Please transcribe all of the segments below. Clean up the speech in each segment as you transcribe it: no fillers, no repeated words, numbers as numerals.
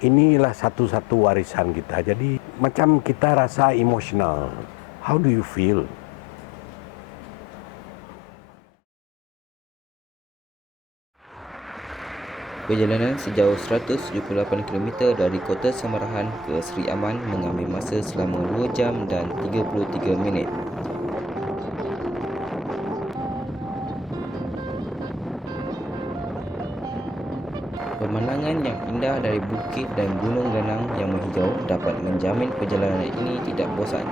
inilah satu-satu warisan kita. Jadi macam kita rasa emosional. How do you feel? Perjalanan sejauh 178 km dari Kota Samarahan ke Seri Aman mengambil masa selama 2 jam dan 33 minit. Pemandangan yang indah dari bukit dan gunung ganang yang menghijau dapat menjamin perjalanan ini tidak bosan.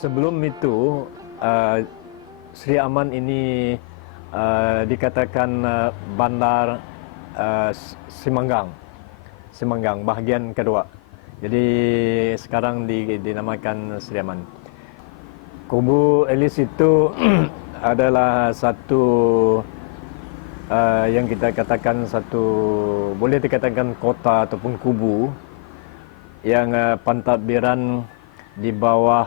Sebelum itu, Seri Aman ini dikatakan bandar Semanggang, bahagian kedua. Jadi sekarang dinamakan Seri Aman. Kubu Elis itu adalah satu yang kita katakan satu, boleh dikatakan kota ataupun kubu yang pentadbiran di bawah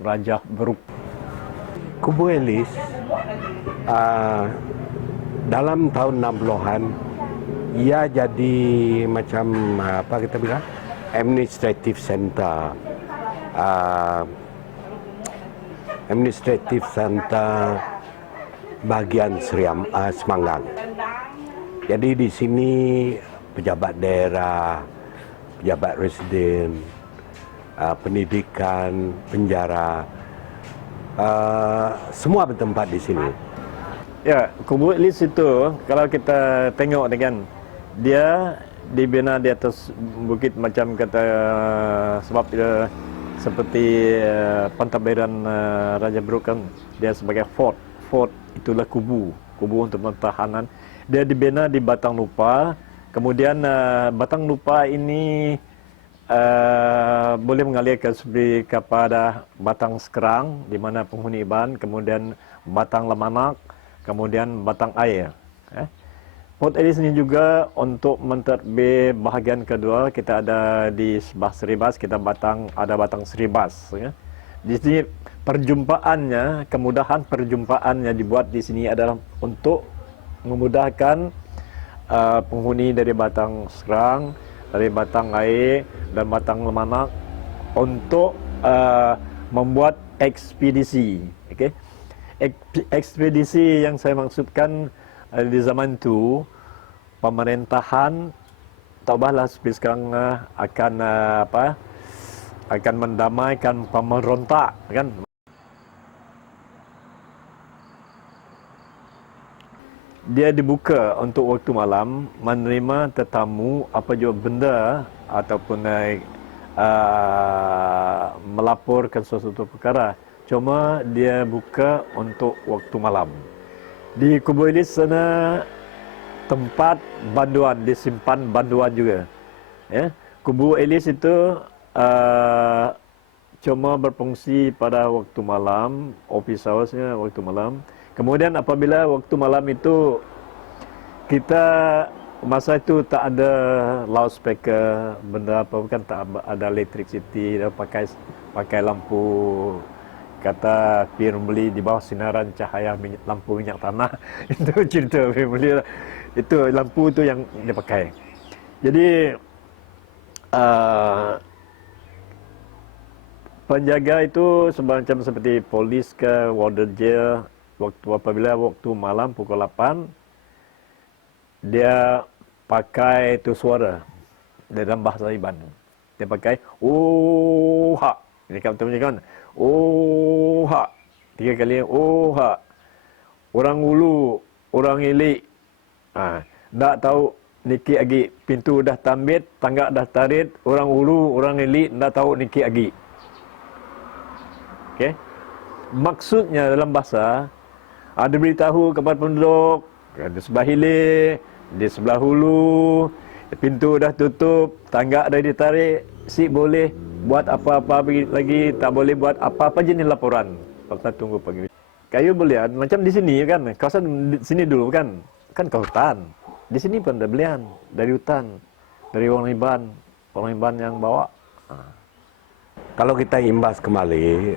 Raja Beruk. Kubu Elis dalam tahun 60-an ia jadi macam apa kita bilang administrative center, bagian Semanggang. Jadi di sini pejabat daerah, pejabat residen, pendidikan, penjara, semua bertempat di sini. Ya, Kubu Elis itu kalau kita tengok ni kan, dia dibina di atas bukit macam kata, sebab dia seperti pentadbiran Raja Beruk kan, dia sebagai fort itulah kubu untuk pertahanan. Dia dibina di Batang Lupa, kemudian Batang Lupa ini boleh mengalir kepada Batang Sekerang di mana penghuni Iban, kemudian Batang Lemanak, kemudian Batang Air. Port Elis ini juga untuk mentadbir bahagian kedua, kita ada di sebelah Seribas, ada Batang Seribas. Di sini perjumpaannya, kemudahan perjumpaannya dibuat di sini adalah untuk memudahkan penghuni dari Batang Sekerang, dari Batang Air dan Batang Lemanak untuk membuat ekspedisi. Ekspedisi yang saya maksudkan di zaman itu pemerintahan taklah seperti sekarang akan mendamaikan pemberontak kan. Dia dibuka untuk waktu malam, menerima tetamu apa juga benda ataupun melaporkan sesuatu perkara. Cuma dia buka untuk waktu malam. Di Kubu Elis sana tempat banduan, disimpan banduan juga. Ya. Kubu Elis itu cuma berfungsi pada waktu malam, office hours-nya waktu malam. Kemudian apabila waktu malam itu kita masa itu tak ada loudspeaker, benda apa kan, tak ada electricity, pakai lampu kata Pirmeli di bawah sinaran cahaya lampu minyak tanah. Itu cerita Pirmeli. Itu lampu itu yang dia pakai. Jadi penjaga itu semacam seperti polis ke warden jail. Apabila waktu malam pukul 8 dia pakai itu suara dalam bahasa Iban. Dia pakai ha. Ini kan kan. Ha. 3 kali ha. Orang ulu, orang ilik. Tak tahu niki agi, pintu dah tambit, tangga dah tarit, orang ulu, orang ilik tak tahu niki agi. Okey. Maksudnya dalam bahasa ada beritahu kepada penduduk di sebelah hilir, di sebelah hulu, pintu dah tutup, tangga dah ditarik, si boleh buat apa-apa lagi, tak boleh buat apa-apa jenis laporan. Kita tunggu pagi. Kayu belian macam di sini kan, kawasan di sini dulu kan ke hutan. Di sini pun ada belian dari hutan, dari orang Iban yang bawa. Kalau kita imbas kembali,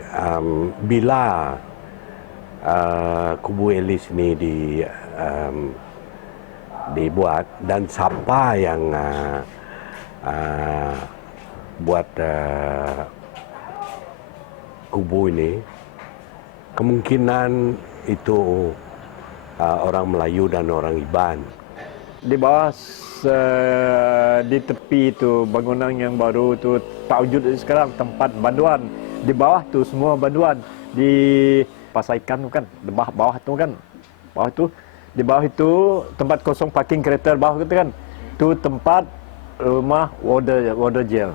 bila Kubu Elis ini dibuat dan siapa yang buat kubu ini, kemungkinan itu orang Melayu dan orang Iban. Di bawah di tepi itu bangunan yang baru itu tak wujud sekarang, tempat banduan. Di bawah tu semua banduan di pasar ikan tu kan, di bawah tu kan, di bawah itu tempat kosong parking kereta bawah itu kan, tu tempat rumah water jail.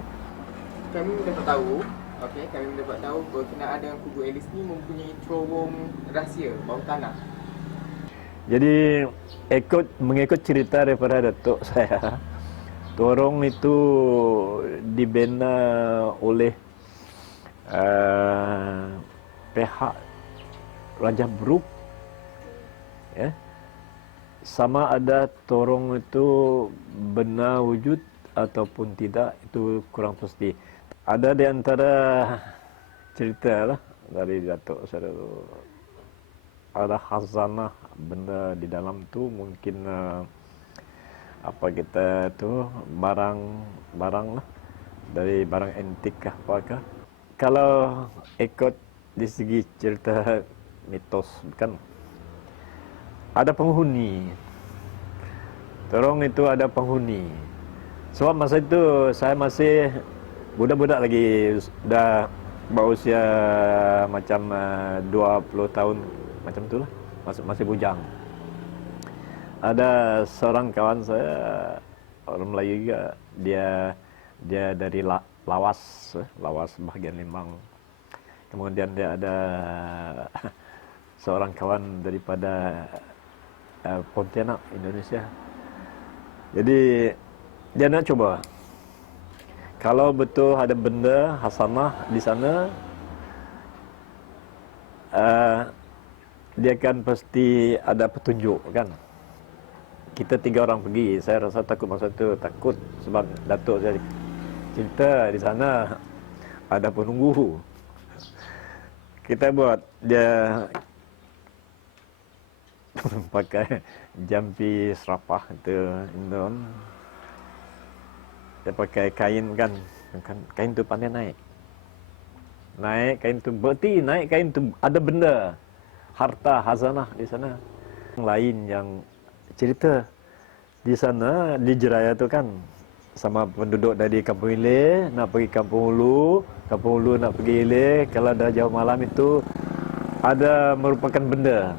Kami mendapat tahu, kami mendapat tahu berkenaan dengan Kubu Elis ni mempunyai terowong rahsia bawah tanah. Jadi mengikut cerita daripada datuk saya, terowong itu dibina oleh pihak Raja Brooke, ya. Sama ada terowong itu benar wujud ataupun tidak, itu kurang pasti. Ada di antara cerita lah dari datuk saya itu, ada khazanah benda di dalam tu, mungkin apa kita tu barang lah, dari barang antik kah apakah. Kalau ikut di segi cerita mitos kan, ada penghuni terowong itu, ada penghuni. Sebab masa itu saya masih budak-budak lagi, dah berusia macam 20 tahun macam itulah, masih bujang. Ada seorang kawan saya, orang Melayu juga, dia dari Lawas bahagian Limbang. Kemudian dia ada seorang kawan daripada Pontianak, Indonesia. Jadi dia nak coba, kalau betul ada benda hasanah di sana, dia kan pasti ada petunjuk kan. Kita 3 orang pergi. Saya rasa takut masa itu, takut sebab datuk saya cerita di sana ada penunggu. Kita buat, dia pakai jampi serapah itu Indon. Dia pakai kain kan, kain tu pandai naik kain tu, berarti naik kain tu ada benda, harta khazanah di sana. Yang lain yang cerita di sana di Jeraya tu kan, sama penduduk dari Kampung Ile nak pergi Kampung Hulu nak pergi Ile, kalau dah jauh malam itu ada merupakan benda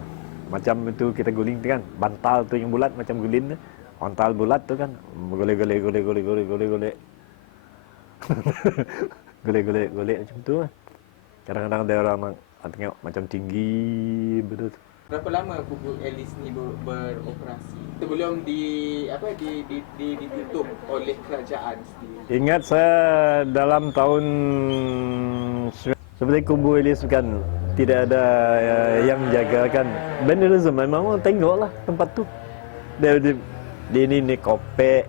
macam itu, kita guling tu kan, bantal tu yang bulat macam gulin, bantal bulat tu kan, golek golek macam tu. Kadang-kadang ada orang nak tengok macam tinggi benda tu. Berapa lama Kubu Elis ni beroperasi sebelum ditutup oleh kerajaan sendiri? Ingat saya dalam tahun seperti Kubu Elis kan, tidak ada yang jaga kan. Vandalism memang orang tengoklah tempat tu. Dia ini kopek,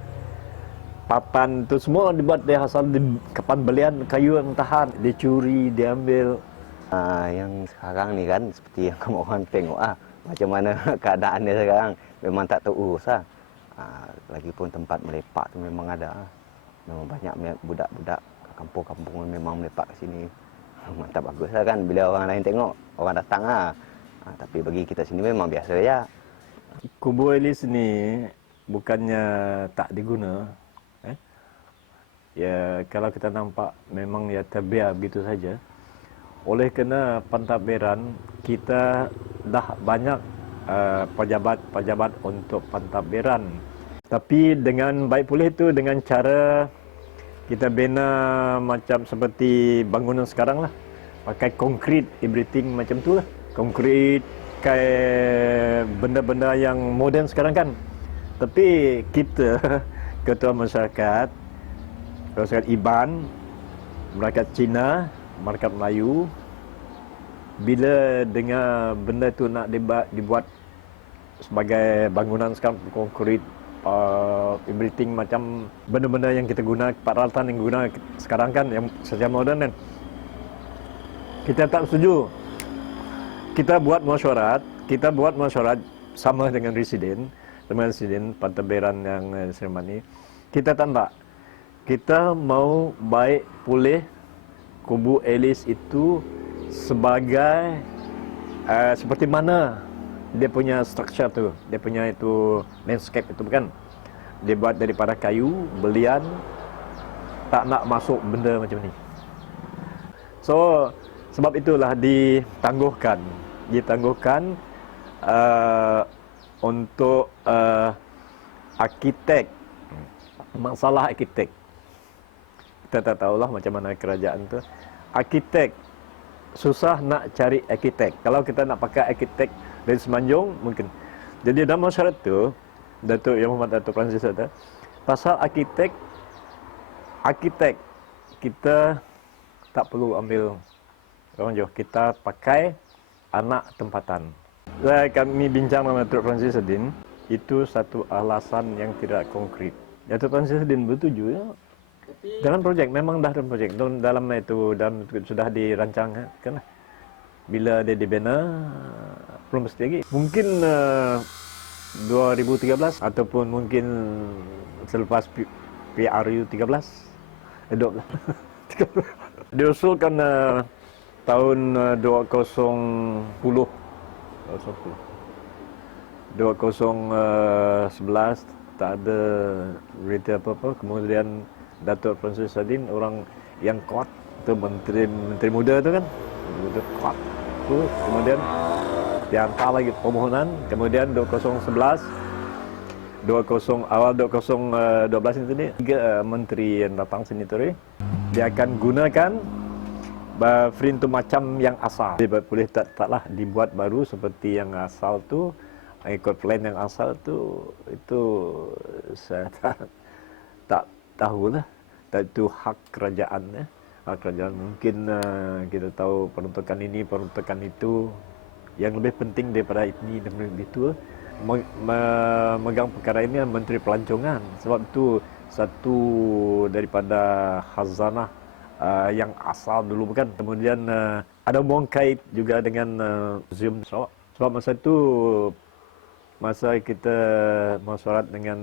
papan tu semua dibuat dari hasil kapan belian kayu yang tahan, dicuri, diambil. Yang sekarang ni kan, seperti yang kamu orang tengok macam mana keadaannya sekarang, memang tak terurus lagipun tempat melepak tu memang ada. Memang banyak budak-budak kampung-kampung memang melepak ke sini. Mantap, bagus lah kan bila orang lain tengok, orang datang tapi bagi kita sini memang biasa ya. Kubu Elis ni bukannya tak diguna, ya kalau kita nampak memang ya terbiar begitu saja. Oleh kerana pentadbiran kita dah banyak pejabat-pejabat untuk pentadbiran, tapi dengan baik pulih itu dengan cara kita bina macam seperti bangunan sekarang lah, pakai konkrit, everything macam tu lah, konkrit, kayak benda-benda yang moden sekarang kan. Tapi kita ketua masyarakat Iban Masyarakat Cina, masyarakat Melayu, bila dengar benda tu nak dibuat sebagai bangunan sekarang konkrit, everything macam benda-benda yang kita guna, peralatan yang guna sekarang kan yang secara moden kan, kita tak setuju. Kita buat mesyuarat sama dengan residen pentadbiran yang seremoni. Kita tak nak. Kita mau baik pulih kubu Elis itu sebagai seperti mana dia punya structure tu, dia punya itu landscape itu bukan. Dia buat daripada kayu, belian, tak nak masuk benda macam ni. So sebab itulah ditangguhkan untuk arkitek, masalah arkitek. Kita tak tahulah macam mana kerajaan tu. Arkitek susah nak cari arkitek. Kalau kita nak pakai arkitek dari Semenanjung mungkin. Jadi dalam masyarakat tu, Datuk Yang Hormat Datuk Francis kata, pasal arkitek kita tak perlu ambil orang jauh. Kita pakai anak tempatan. Kami bincang dengan Datuk Francis Sedin, itu satu alasan yang tidak konkret. Datuk Francis Sedin bertuju ya. Dalam projek, memang dah dalam projek. Dalam itu sudah dirancang kan. Bila dia dibina, belum mesti lagi. Mungkin 2013 ataupun mungkin selepas PRU 13. 12. Diusulkan tahun 2010. 2011 tak ada berita apa-apa. Kemudian Datuk Francis Sedin, orang yang kuat tu, menteri muda tu kan, muda kuat tu. Kemudian dihantar lagi permohonan. Kemudian 2011, awal 2012 ini, 3 menteri yang datang sini tu, dia akan gunakan frame tu macam yang asal. Dia boleh taklah dibuat baru seperti yang asal tu, ikut plan yang asal tu. Itu saya tak tahulah. Itu hak kerajaan ya. Hak kerajaan mungkin kita tahu peruntukan ini, peruntukan itu. Yang lebih penting daripada ini dan itu, memegang perkara ini Menteri Pelancongan. Sebab itu satu daripada khazanah yang asal dulu bukan. Kemudian ada hubungan kait juga dengan Museum Sarawak. Sebab masa itu, masa kita mesyuarat dengan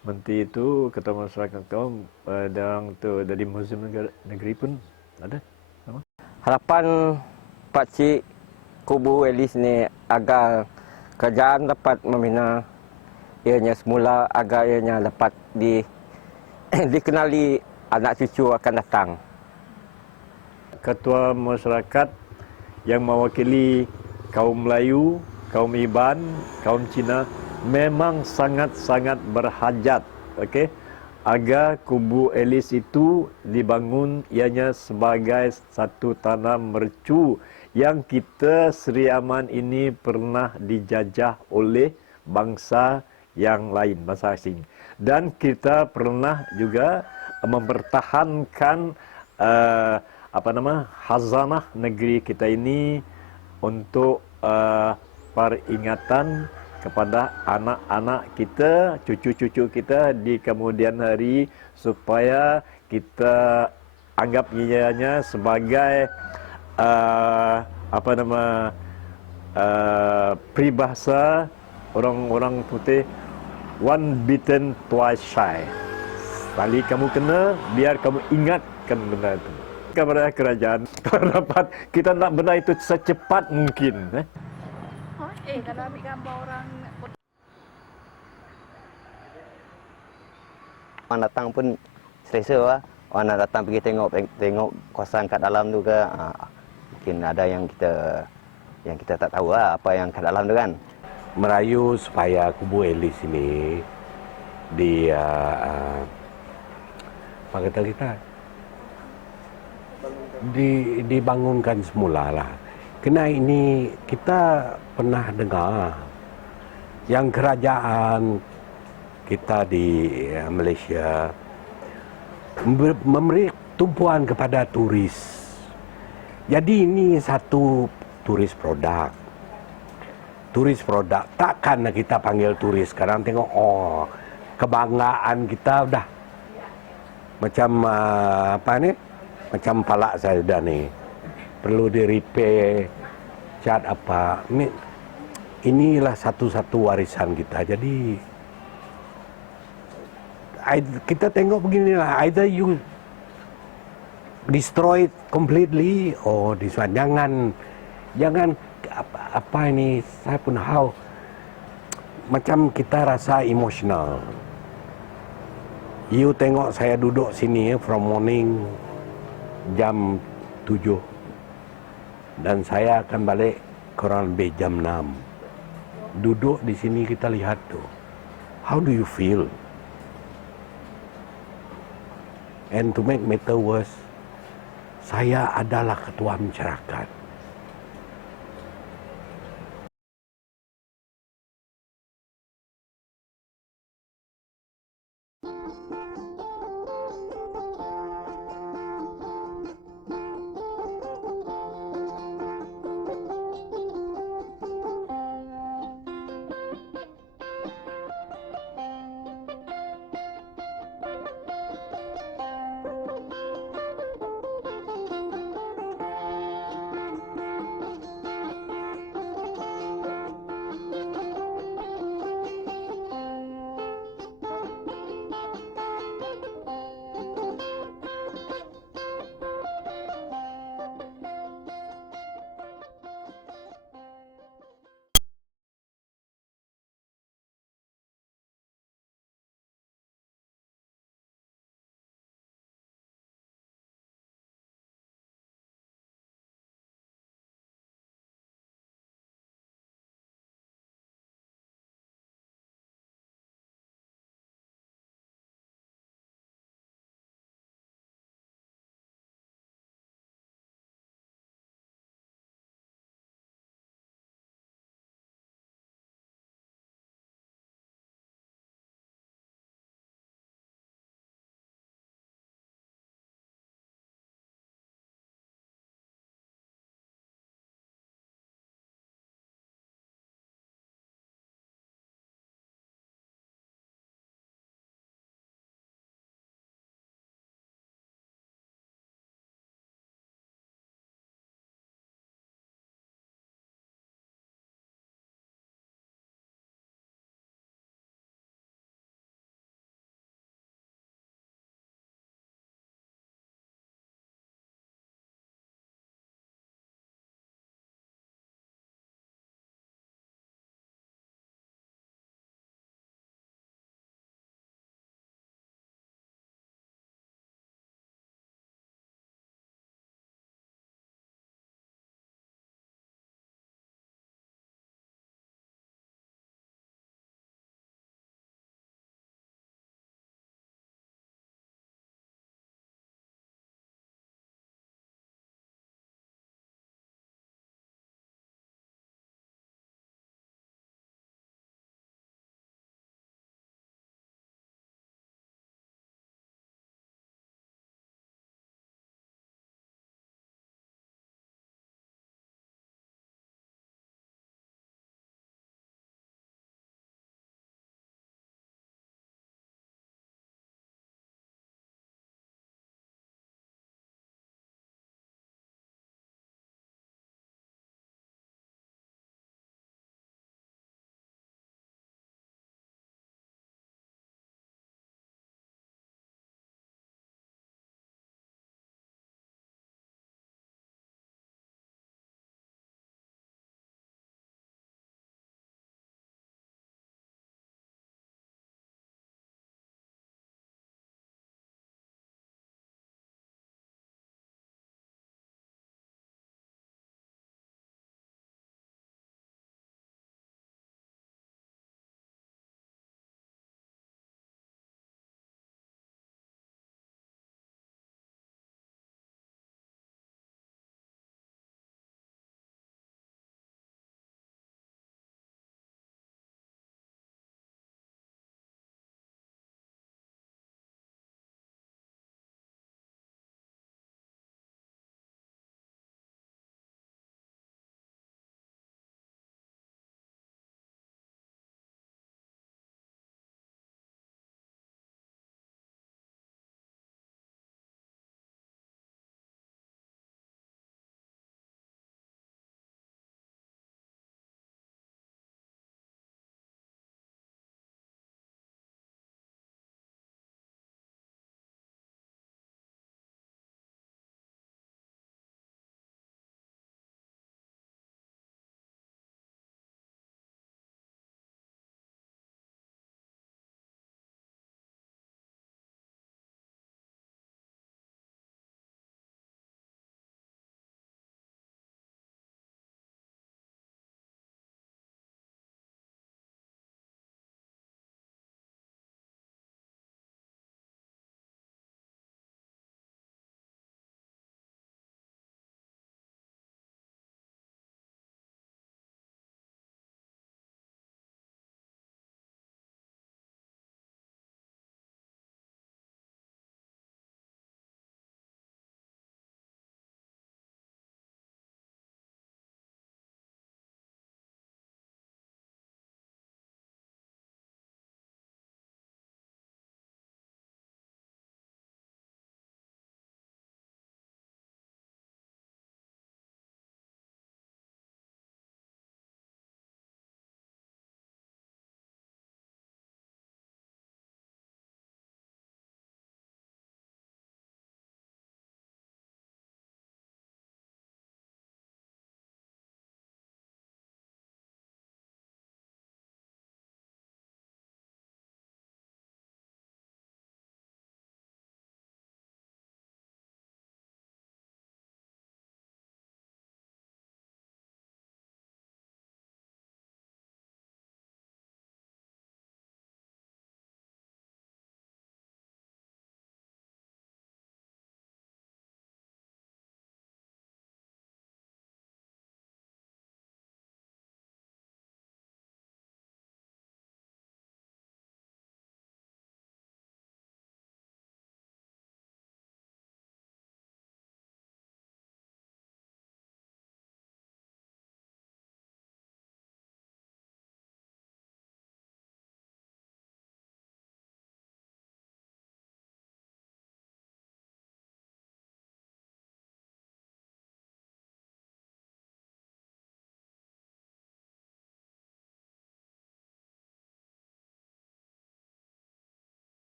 menteri itu, ketua masyarakat kaum, dan tu dari Museum Negeri pun ada. Sama. Harapan Pak Cik Kubu Elis ni agar kerajaan dapat membina ianya semula, agar ianya dapat dikenali anak cucu akan datang. Ketua masyarakat yang mewakili kaum Melayu, kaum Iban, kaum Cina memang sangat-sangat berhajat, okey, agar kubu Elis itu dibangun ianya sebagai satu tanah mercu yang kita Seri Aman ini pernah dijajah oleh bangsa yang lain, bangsa asing. Dan kita pernah juga mempertahankan khazanah negeri kita ini untuk peringatan kepada anak-anak kita, cucu-cucu kita di kemudian hari, supaya kita anggap ianya sebagai peribahasa orang-orang putih, one bitten twice shy. Sekali kamu kena, biar kamu ingatkan benda itu. Kepada kerajaan, dapat kita nak benda itu secepat mungkin. Kalau ambil gambar orang Orang datang pun selesa lah. Orang nak datang pergi tengok kawasan kat dalam tu ke. Mungkin ada yang kita tak tahu lah apa yang kat dalam tu kan. Merayu supaya kubu Elis ini apa kata kita, dibangunkan semula lah. Kena ini kita pernah dengar yang kerajaan kita di Malaysia memberi tumpuan kepada turis. Jadi ini satu turis produk. Turis produk. Takkan kita panggil turis. Sekarang tengok, kebanggaan kita udah macam apa ni? Macam palak saya dah ni. Perlu di repair, cat apa. Inilah satu-satu warisan kita. Jadi kita tengok beginilah. Either you destroy it completely or this one. Jangan apa ini, saya pun tahu macam kita rasa emosional. You tengok saya duduk sini from morning jam 7 dan saya akan balik kurang lebih jam 6. Duduk di sini kita lihat tuh. How do you feel? And to make matter worse, saya adalah ketua masyarakat.